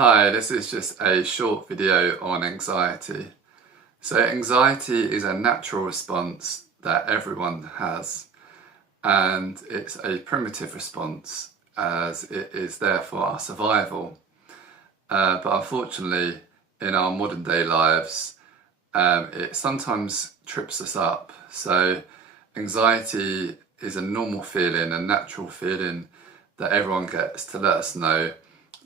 Hi, this is just a short video on anxiety. So anxiety is a natural response that everyone has, and it's a primitive response as it is there for our survival. But unfortunately, in our modern day lives, it sometimes trips us up. So anxiety is a normal feeling, a natural feeling that everyone gets to let us know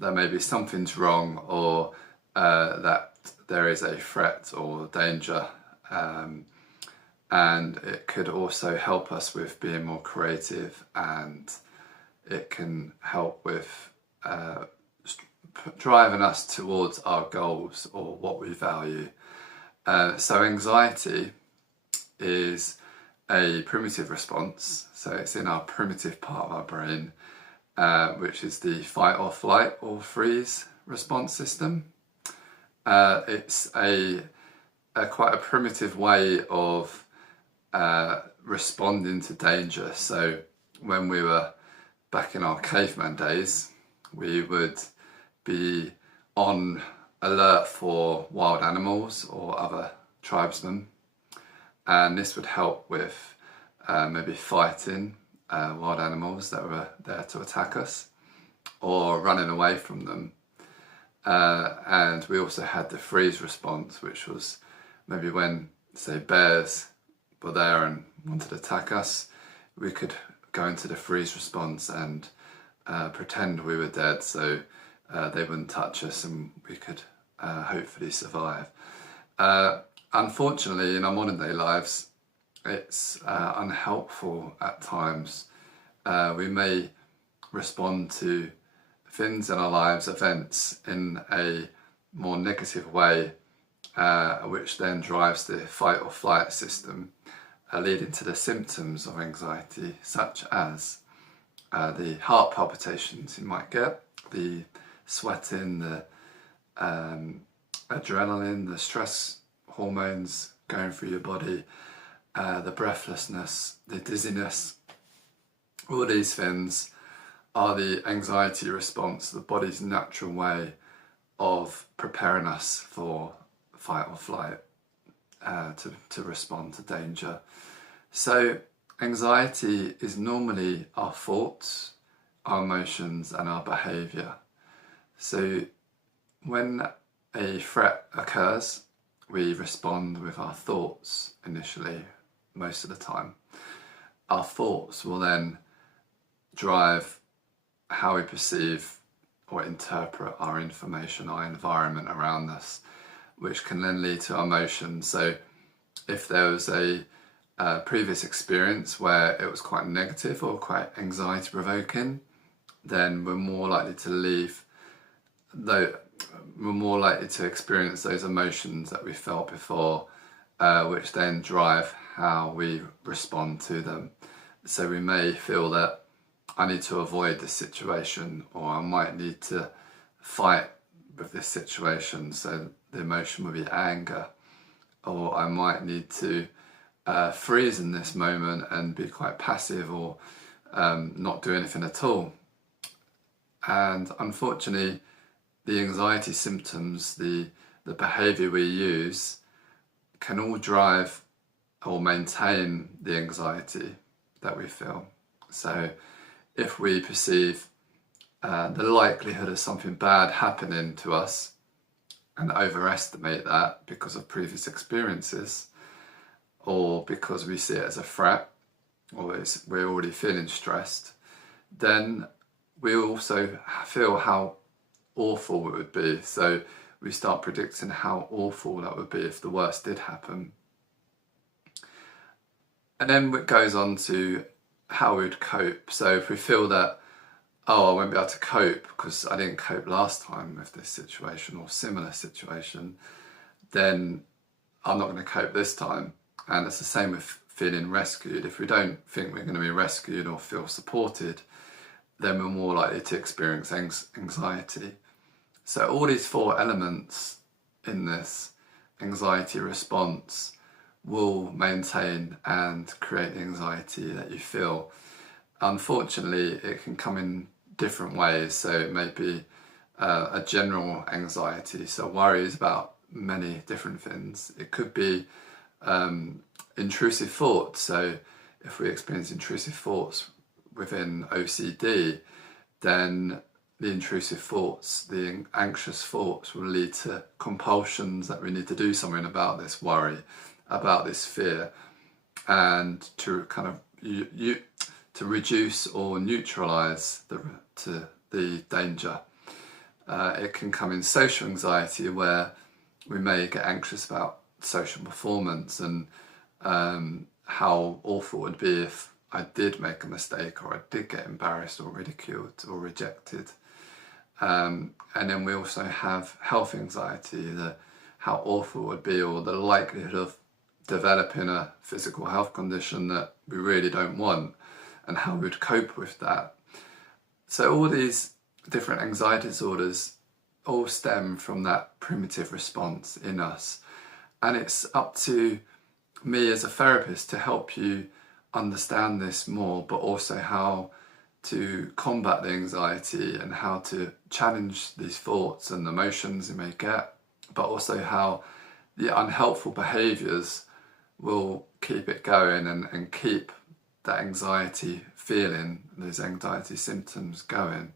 that maybe something's wrong or that there is a threat or danger. And it could also help us with being more creative, and it can help with driving us towards our goals or what we value. So anxiety is a primitive response, so it's in our primitive part of our brain, which is the fight or flight or freeze response system. It's quite a primitive way of responding to danger. So when we were back in our caveman days, we would be on alert for wild animals or other tribesmen, and this would help with maybe fighting wild animals that were there to attack us or running away from them. And we also had the freeze response, which was maybe when, say, bears were there and wanted to attack us, we could go into the freeze response and pretend we were dead, so they wouldn't touch us and we could hopefully survive. Unfortunately, in our modern day lives, it's unhelpful at times. We may respond to things in our lives, events, in a more negative way, which then drives the fight or flight system, leading to the symptoms of anxiety, such as the heart palpitations you might get, the sweating, the adrenaline, the stress hormones going through your body, the breathlessness, the dizziness. All these things are the anxiety response, the body's natural way of preparing us for fight or flight, to respond to danger. So anxiety is normally our thoughts, our emotions and our behaviour. So when a threat occurs, we respond with our thoughts initially, most of the time. Our thoughts will then drive how we perceive or interpret our information, our environment around us, which can then lead to emotions. So if there was a previous experience where it was quite negative or quite anxiety provoking, then we're more likely to experience those emotions that we felt before, which then drive how we respond to them. So we may feel that I need to avoid this situation, or I might need to fight with this situation, so the emotion will be anger, or I might need to freeze in this moment and be quite passive or not do anything at all. And unfortunately, the anxiety symptoms, the behaviour we use, can all drive or maintain the anxiety that we feel. So if we perceive the likelihood of something bad happening to us and overestimate that because of previous experiences, or because we see it as a threat, or we're already feeling stressed, then we also feel how awful it would be. So we start predicting how awful that would be if the worst did happen. And then it goes on to how we would cope. So if we feel that, oh, I won't be able to cope because I didn't cope last time with this situation or similar situation, then I'm not going to cope this time. And it's the same with feeling rescued. If we don't think we're going to be rescued or feel supported, then we're more likely to experience anxiety. So all these four elements in this anxiety response will maintain and create the anxiety that you feel. Unfortunately, it can come in different ways. So it may be a general anxiety. So worry is about many different things. It could be intrusive thoughts. So if we experience intrusive thoughts within OCD, then the intrusive thoughts, the anxious thoughts will lead to compulsions that we need to do something about this worry, about this fear, and to kind of to reduce or neutralize the danger. It can come in social anxiety, where we may get anxious about social performance and how awful it would be if I did make a mistake, or I did get embarrassed or ridiculed or rejected. And then we also have health anxiety, how awful it would be, or the likelihood of developing a physical health condition that we really don't want, and how we would cope with that. So all these different anxiety disorders all stem from that primitive response in us. And it's up to me as a therapist to help you understand this more, but also how to combat the anxiety and how to challenge these thoughts and emotions you may get, but also how the unhelpful behaviours will keep it going and keep that anxiety feeling, those anxiety symptoms going.